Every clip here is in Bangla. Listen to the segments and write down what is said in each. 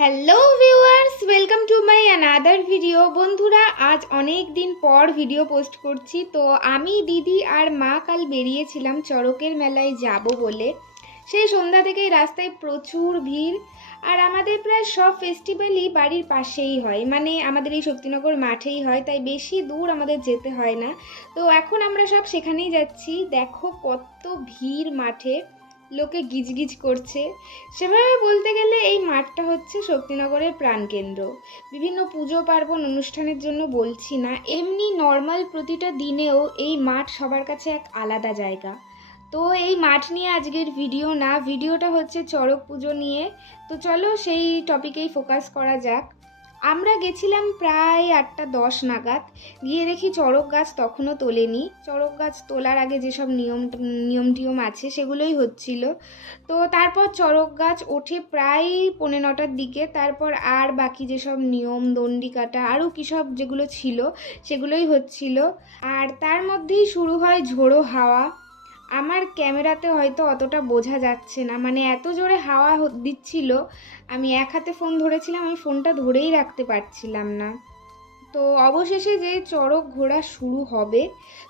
Hello viewers welcome to my another video বন্ধুরা, আজ অনেক দিন পর ভিডিও পোস্ট করছি। তো আমি, দিদি আর মা কাল বেরিয়েছিলাম চড়কের মেলায় যাব বলে। সেই সন্ধ্যা থেকেই রাস্তায় প্রচুর ভিড়। আর আমাদের প্রায় সব ফেস্টিভ্যালই বাড়ির পাশেই হয়। মানে আমাদের এই শক্তিনগর মাঠেই হয়, তাই বেশি দূর আমাদের যেতে হয় না। তো এখন আমরা সব সেখানেই যাচ্ছি। দেখো কত ভিড় মাঠে। লোকে গিজগিজ করছে। সেভাবে বলতে গেলে এই মাঠটা হচ্ছে শক্তিনগরের প্রাণকেন্দ্র। বিভিন্ন পুজো, পার্বণ অনুষ্ঠানের জন্য বলছি না, এমনি নর্মাল প্রতিটা দিনেও এই মাঠ সবার কাছে এক আলাদা জায়গা। তো এই মাঠ নিয়ে আজকের ভিডিও না ভিডিওটা হচ্ছে চড়ক পুজো নিয়ে। তো চলো সেই টপিকেই ফোকাস করা যাক। আমরা গেছিলাম প্রায় আটটা দশ নাগাদ। গিয়ে দেখি চড়ক গাছ তখনও তোলেনি। চড়ক গাছ তোলার আগে যেসব নিয়ম নিয়ম টিয়ম আছে সেগুলোই হচ্ছিল। তো তারপর চড়ক গাছ ওঠে প্রায় পৌনে নটার দিকে। তারপর আর বাকি যেসব নিয়ম দণ্ডি কাটা আরও কী সব যেগুলো ছিল সেগুলোই হচ্ছিল। আর তার মধ্যেই শুরু হয় ঝোড়ো হাওয়া। আমার ক্যামেরাতে হয়তো অতটা বোঝা যাচ্ছে না। মানে এত জোরে হাওয়া দিচ্ছিল, আমি এক হাতে ফোন ধরেছিলাম, আমি ফোনটা ধরেই রাখতে পারছিলাম না। তো অবশেষে যে চড়ক ঘোরা শুরু হবে,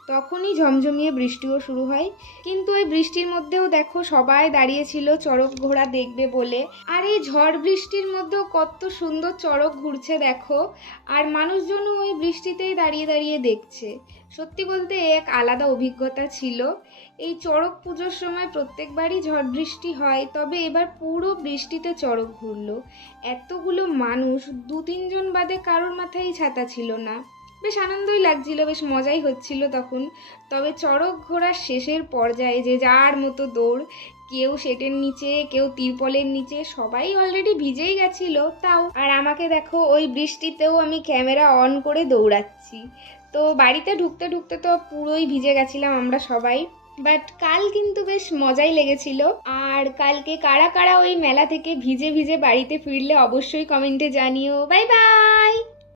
তখনই ঝমঝমিয়ে বৃষ্টিও শুরু হয়। কিন্তু ওই বৃষ্টির মধ্যেও দেখো সবাই দাঁড়িয়েছিল চড়ক ঘোড়া দেখবে বলে। আর এই ঝড় বৃষ্টির মধ্যেও কত সুন্দর চড়ক ঘুরছে দেখো। আর মানুষজনও ওই বৃষ্টিতেই দাঁড়িয়ে দাঁড়িয়ে দেখছে। সত্যি বলতে এক আলাদা অভিজ্ঞতা ছিল। এই চড়ক পুজোর সময় প্রত্যেকবারই ঝড় বৃষ্টি হয়, তবে এবার পুরো বৃষ্টিতে চড়ক ঘুরলো। এতগুলো মানুষ দু তিনজন বাদে কারোর মাথায় ছাতা ছিল না। বেশ আনন্দই লাগছিল, বেশ মজাই হচ্ছিল তখন। তবে চড়ক ঘোরার শেষের পর্যায়ে যে যার মতো দৌড়, কেউ সেটের নিচে, কেউ তিরপলের নিচে, সবাই অলরেডি ভিজেই গেছিল। তাও, আর আমাকে দেখো, ওই বৃষ্টিতেও আমি ক্যামেরা অন করে দৌড়াচ্ছি। তো বাড়িতে ঢুকতে ঢুকতে তো পুরোই ভিজে গেছিলাম আমরা সবাই। বাট কাল কিন্তু বেশ মজাই লেগেছিল। আর কালকে কারা কারা ওই মেলা থেকে ভিজে ভিজে বাড়িতে ফিরলে অবশ্যই কমেন্টে জানিও। Bye bye